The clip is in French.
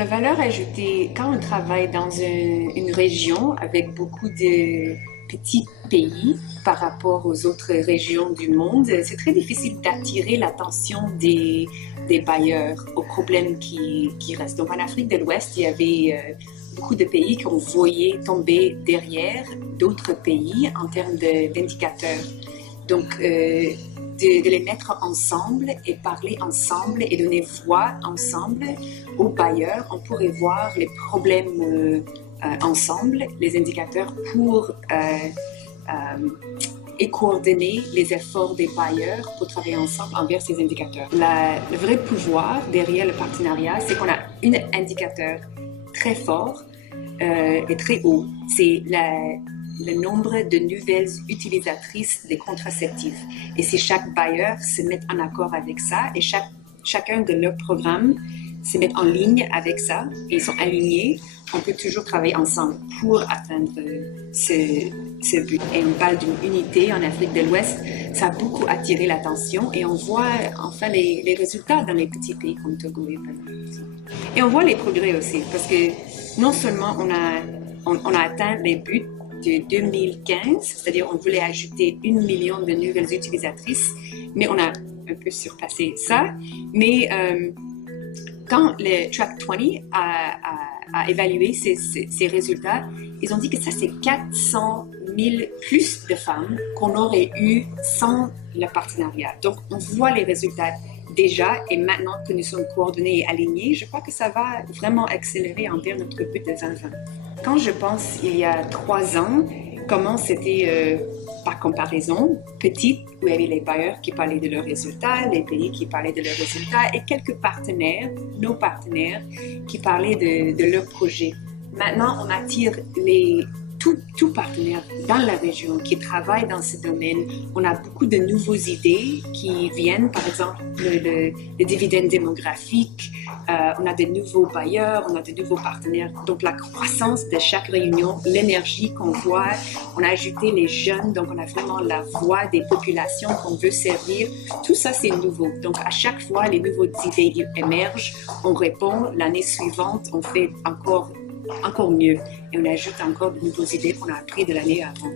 la valeur ajoutée, quand on travaille dans une région avec beaucoup de petits pays par rapport aux autres régions du monde, c'est très difficile d'attirer l'attention des bailleurs aux problèmes qui restent. Donc en Afrique de l'Ouest, il y avait beaucoup de pays qu'on voyait tomber derrière d'autres pays en termes d'indicateurs. Donc, de les mettre ensemble et parler ensemble et donner voix ensemble aux bailleurs, on pourrait voir les problèmes ensemble, les indicateurs pour et coordonner les efforts des bailleurs pour travailler ensemble envers ces indicateurs. Le vrai pouvoir derrière le partenariat, c'est qu'on a un indicateur très fort et très haut. C'est le nombre de nouvelles utilisatrices des contraceptifs. Et si chaque bailleur se met en accord avec ça et chacun de leurs programmes se met en ligne avec ça et ils sont alignés, on peut toujours travailler ensemble pour atteindre ce but. Et on parle d'une unité en Afrique de l'Ouest, ça a beaucoup attiré l'attention et on voit enfin les résultats dans les petits pays comme Togo et Benin. Et on voit les progrès aussi parce que non seulement on a atteint les buts de 2015, c'est-à-dire on voulait ajouter 1 million de nouvelles utilisatrices, mais on a un peu surpassé ça. Mais quand le Track 20 a évalué ces résultats, ils ont dit que ça c'est 400 000 plus de femmes qu'on aurait eu sans le partenariat. Donc on voit les résultats déjà et maintenant que nous sommes coordonnés et alignés, je crois que ça va vraiment accélérer envers notre but de 2020. Quand je pense il y a 3 ans, comment c'était par comparaison petite, où il y avait les bailleurs qui parlaient de leurs résultats, les pays qui parlaient de leurs résultats et quelques partenaires, nos partenaires, qui parlaient de leurs projets. Maintenant, on attire tout partenaire dans la région qui travaille dans ce domaine. On a beaucoup de nouvelles idées qui viennent, par exemple le dividende démographique, on a de nouveaux bailleurs, on a de nouveaux partenaires. Donc la croissance de chaque réunion, l'énergie qu'on voit, on a ajouté les jeunes, donc on a vraiment la voix des populations qu'on veut servir. Tout ça, c'est nouveau. Donc à chaque fois, les nouvelles idées émergent, on répond. L'année suivante, on fait encore mieux. Et on ajoute encore de nouvelles idées qu'on a apprises de l'année avant.